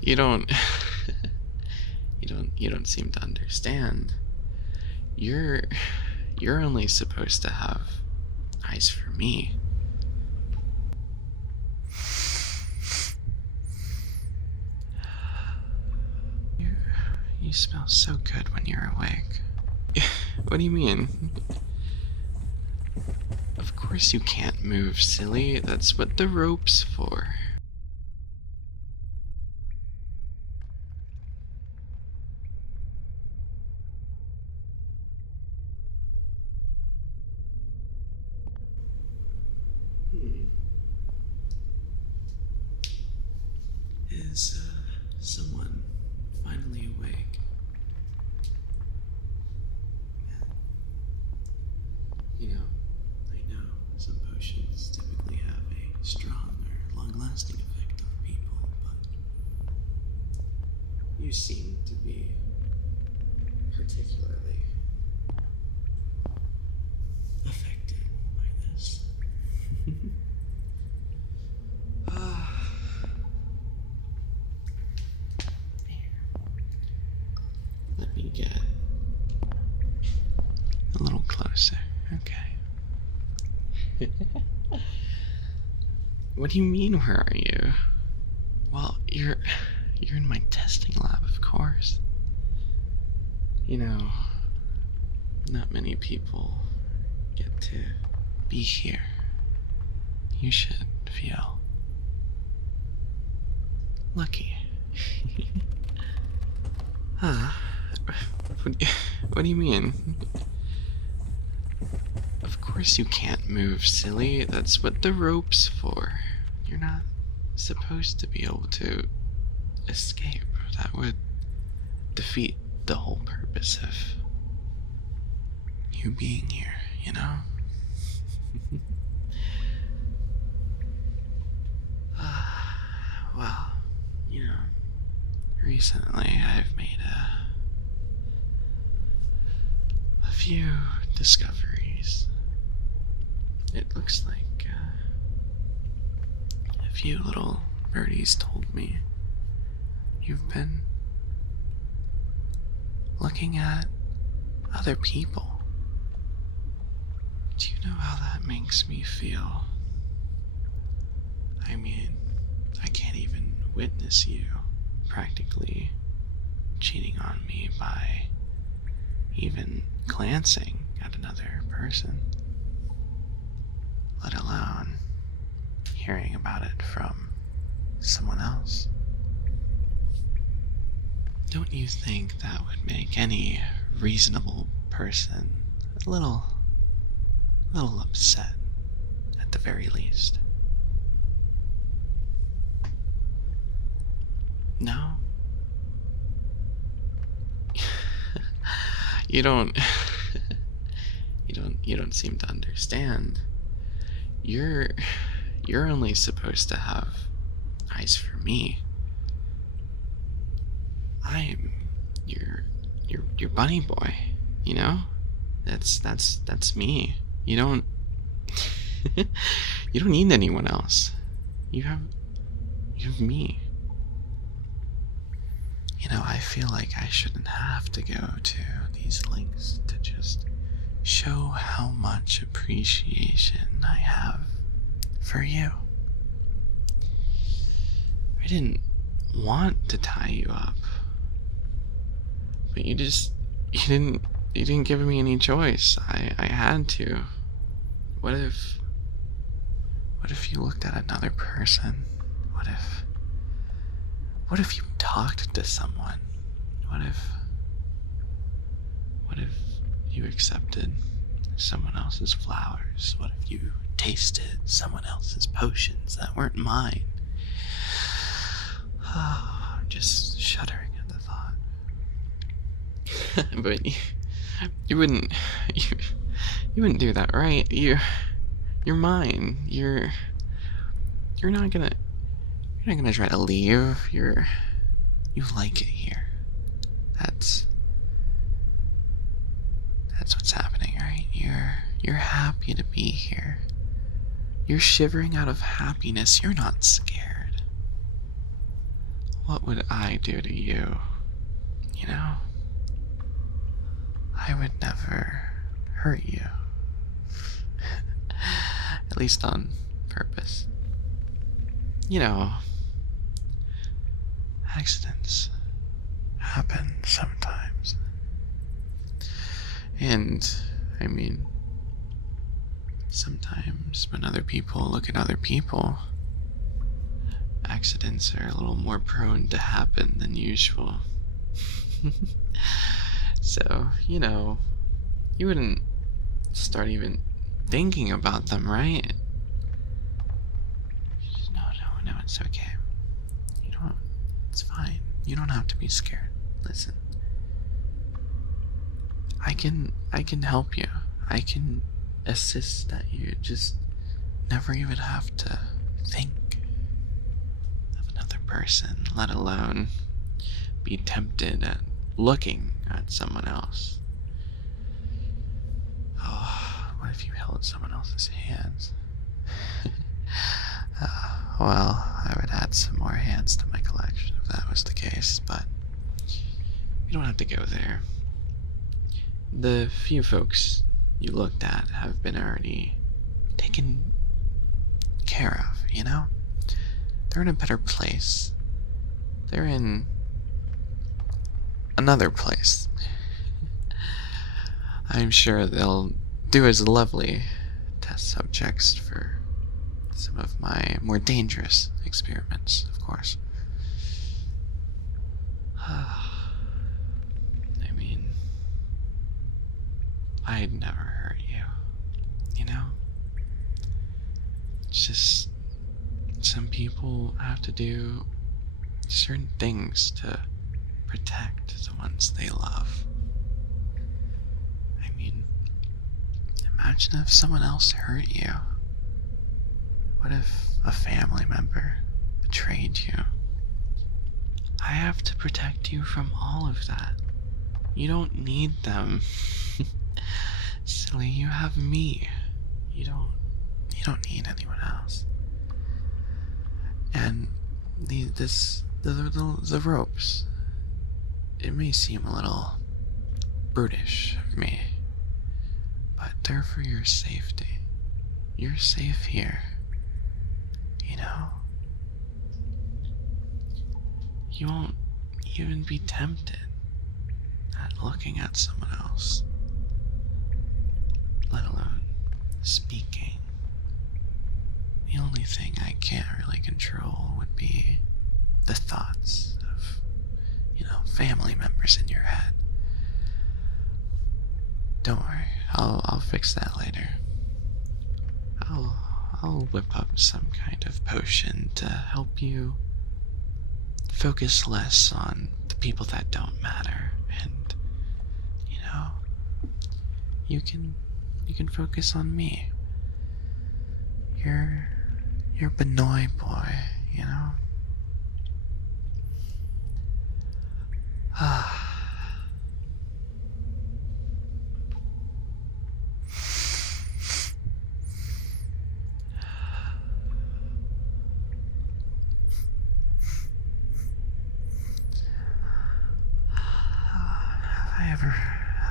You don't you don't seem to understand. You're only supposed to have eyes for me. You smell so good when you're awake. What do you mean? Of course you can't move, silly. That's what the rope's for. Is someone finally awake? You know, I know some potions typically have a strong or long-lasting effect on people, but you seem to be particularly affected by this. Let me get a little closer, okay? What do you mean, where are you? Well, you're in my testing lab, of course. You know, not many people get to be here. You should feel lucky. What do you mean? Of course you can't move, silly. That's what the rope's for. You're not supposed to be able to escape. That would defeat the whole purpose of you being here, you know? Well, you know, recently I've made a few discoveries. It looks like a few little birdies told me you've been looking at other people. Do you know how that makes me feel? I mean, I can't even witness you practically cheating on me by even glancing at another person, let alone hearing about it from someone else. Don't you think that would make any reasonable person a little upset, at the very least? No? You don't seem to understand. You're only supposed to have eyes for me. I'm your bunny boy, you know? That's me. You don't you don't need anyone else. You have me. You know, I feel like I shouldn't have to go to these lengths to just show how much appreciation I have for you. I didn't want to tie you up, but you didn't give me any choice. I had to. What if you looked at another person? What if you talked to someone? What if you accepted someone else's flowers? What if you tasted someone else's potions that weren't mine? I'm just shuddering at the thought. But you wouldn't do that, right? You're mine. You're not gonna try to leave. You like it here. That's what's happening, right? You're happy to be here. You're shivering out of happiness. You're not scared. what would I do to you? You know? I would never hurt you. At least on purpose. You know, accidents happen sometimes. And, I mean, sometimes when other people look at other people, accidents are a little more prone to happen than usual. So, you know, you wouldn't start even thinking about them, right? No, it's okay. It's fine. You don't have to be scared. Listen. I can help you. I can assist that you just never even have to think of another person, let alone be tempted at looking at someone else. Oh, what if you held someone else's hands? Well, I would add some more hands to my collection if that was the case, but you don't have to go there. The few folks you looked at have been already taken care of, you know? They're in a better place. They're in another place. I'm sure they'll do as lovely test subjects for some of my more dangerous experiments, of course. I mean, I'd never hurt you, you know? It's just some people have to do certain things to protect the ones they love. I mean, imagine if someone else hurt you. What if a family member betrayed you? I have to protect you from all of that. You don't need them. Silly, you have me. You don't need anyone else. And the ropes, it may seem a little brutish of me, but they're for your safety. You're safe here. You know? You won't even be tempted at looking at someone else, let alone speaking. The only thing I can't really control would be the thoughts of, family members in your head. Don't worry, I'll fix that later. I'll whip up some kind of potion to help you focus less on the people that don't matter, and you can focus on me. You're Benoy boy, you know?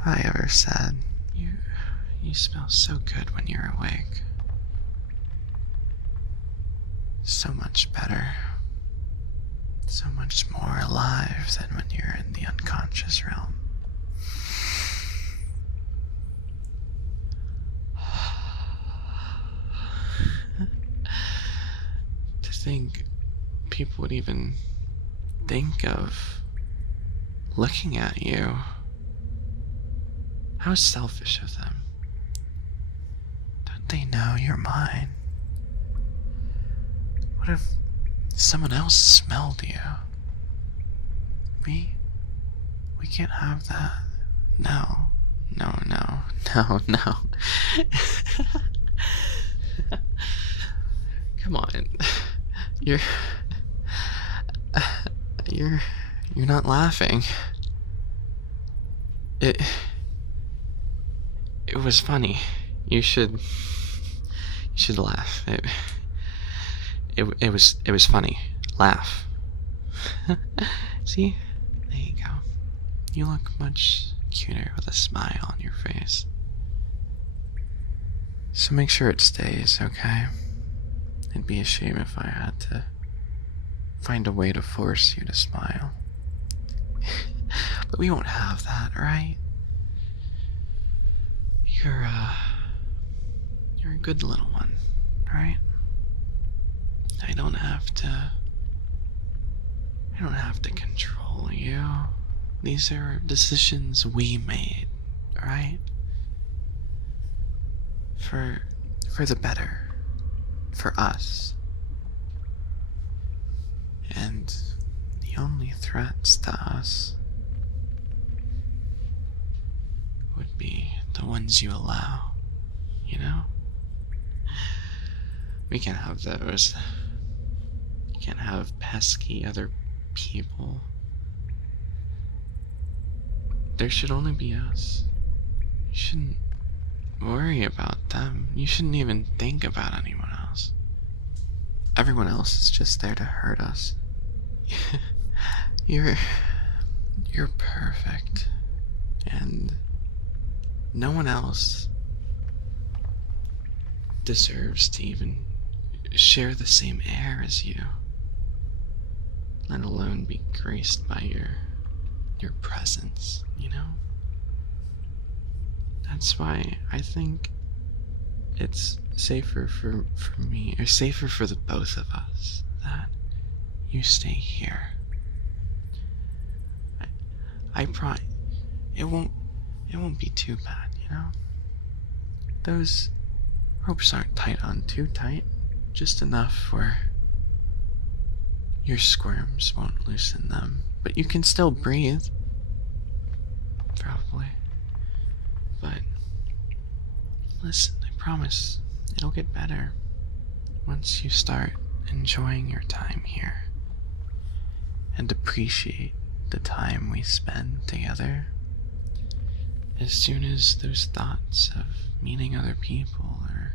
Have I ever said, you smell so good when you're awake? So much better. So much more alive than when you're in the unconscious realm. To think people would even think of looking at you. How selfish of them. Don't they know you're mine? What if someone else smelled you? We can't have that. No. Come on. You're not laughing. It was funny. You should laugh. It was funny. Laugh. See? There you go. You look much cuter with a smile on your face. So make sure it stays, okay? It'd be a shame if I had to find a way to force you to smile. But we won't have that, right? You're a good little one, right? I don't have to control you. These are decisions we made, right? For the better. For us. And the only threats to us would be the ones you allow, you know? We can't have those. You can't have pesky other people. There should only be us. You shouldn't worry about them. You shouldn't even think about anyone else. Everyone else is just there to hurt us. You're perfect. And no one else deserves to even share the same air as you, let alone be graced by your presence, you know? That's why I think it's safer for me, or safer for the both of us, that you stay here. I promise it won't be too bad, you know? Those ropes aren't tight on too tight, just enough where your squirms won't loosen them, but you can still breathe. Probably. But listen, I promise it'll get better once you start enjoying your time here and appreciate the time we spend together. As soon as those thoughts of meeting other people or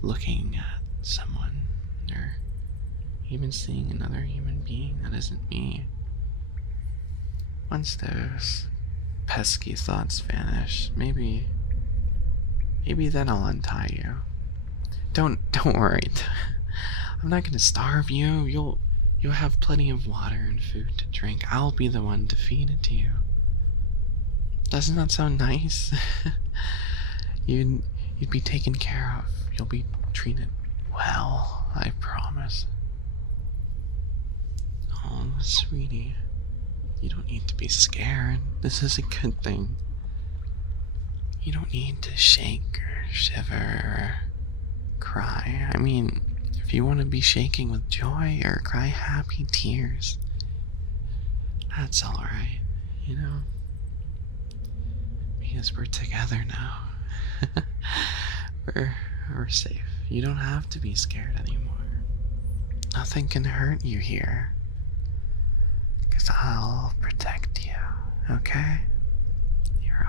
looking at someone or even seeing another human being that isn't me, once those pesky thoughts vanish, maybe then I'll untie you. Don't worry. I'm not gonna starve you. You'll have plenty of water and food to drink. I'll be the one to feed it to you. Doesn't that sound nice? You'd be taken care of. You'll be treated well, I promise. Oh, sweetie. You don't need to be scared. This is a good thing. You don't need to shake or shiver or cry. I mean, if you want to be shaking with joy or cry happy tears, that's alright, you know? Because we're together now. We're safe. You don't have to be scared anymore. Nothing can hurt you here. Because I'll protect you, okay? You're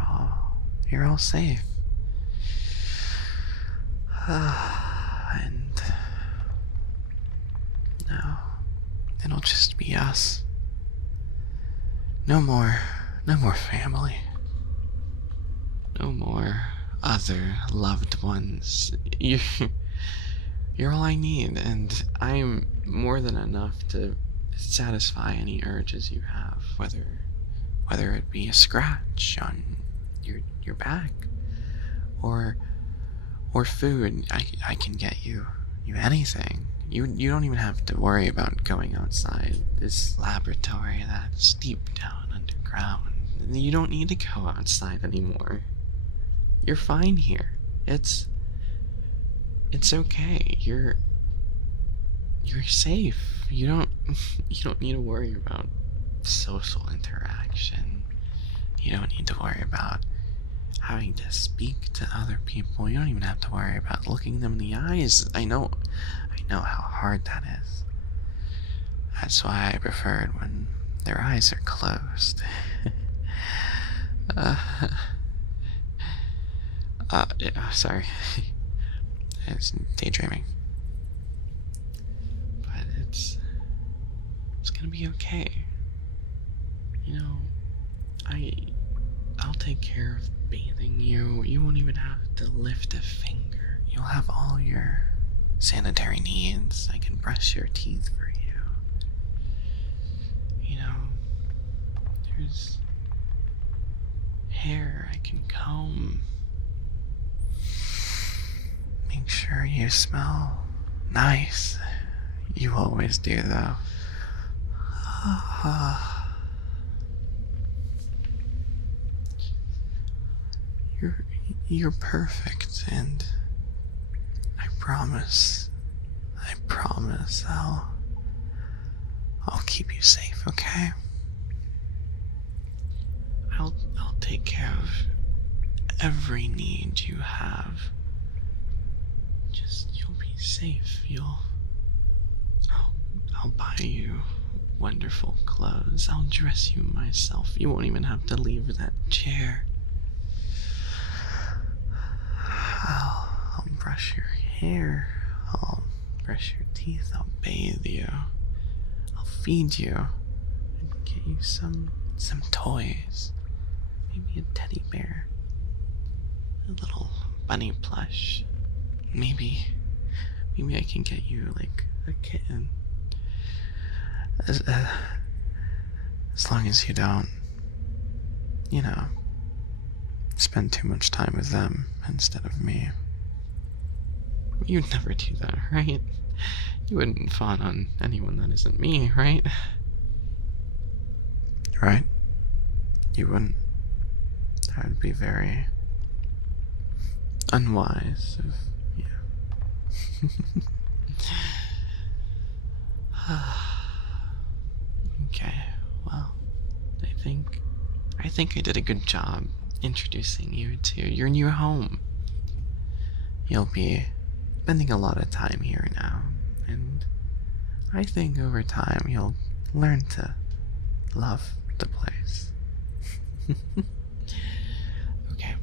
all safe. And now it'll just be us. No more family. No more other loved ones. You're all I need, and I'm more than enough to satisfy any urges you have, whether it be a scratch on your back or food. I can get you anything. You don't even have to worry about going outside this laboratory that's deep down underground. You don't need to go outside anymore. You're fine here. It's okay. You're safe. You don't need to worry about social interaction. You don't need to worry about having to speak to other people. You don't even have to worry about looking them in the eyes. I know how hard that is. That's why I prefer it when their eyes are closed. Yeah, sorry. It's daydreaming. But it's gonna be okay. You know, I'll take care of bathing you. You won't even have to lift a finger. You'll have all your sanitary needs. I can brush your teeth for you. You know, there's hair I can comb. Make sure you smell nice. You always do, though. You're perfect, and I promise I'll keep you safe, okay? I'll take care of every need you have. Just, you'll be safe. I'll buy you wonderful clothes. I'll dress you myself. You won't even have to leave that chair. I'll brush your hair. I'll brush your teeth. I'll bathe you. I'll feed you. And get you some toys. Maybe a teddy bear. A little bunny plush. Maybe I can get you like a kitten. As long as you don't, spend too much time with them instead of me. You'd never do that, right? You wouldn't fawn on anyone that isn't me, right? Right? You wouldn't. That would be very unwise of you. Okay, well, I think I did a good job introducing you to your new home. You'll be spending a lot of time here now, and I think over time you'll learn to love the place. Okay,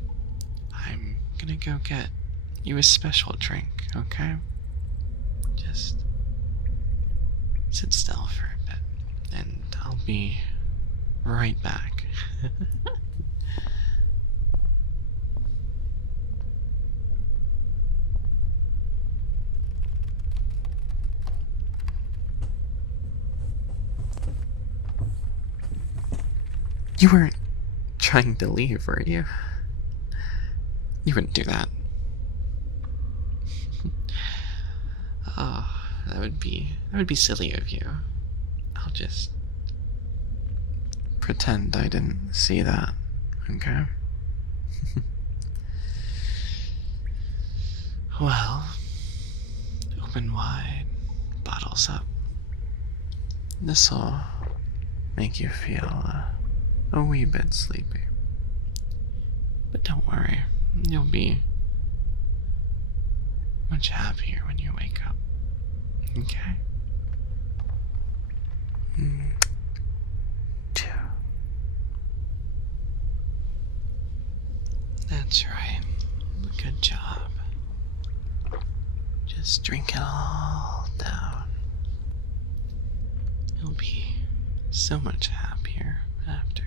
I'm gonna go get you a special drink, okay? Just sit still for a bit, and I'll be right back. You weren't trying to leave, were you? You wouldn't do that. Oh, that would be silly of you. I'll just pretend I didn't see that, okay? Well, open wide, bottles up. This'll make you feel a wee bit sleepy. But don't worry, you'll be much happier when you wake up. Okay? Two. That's right. Good job. Just drink it all down. You'll be so much happier after.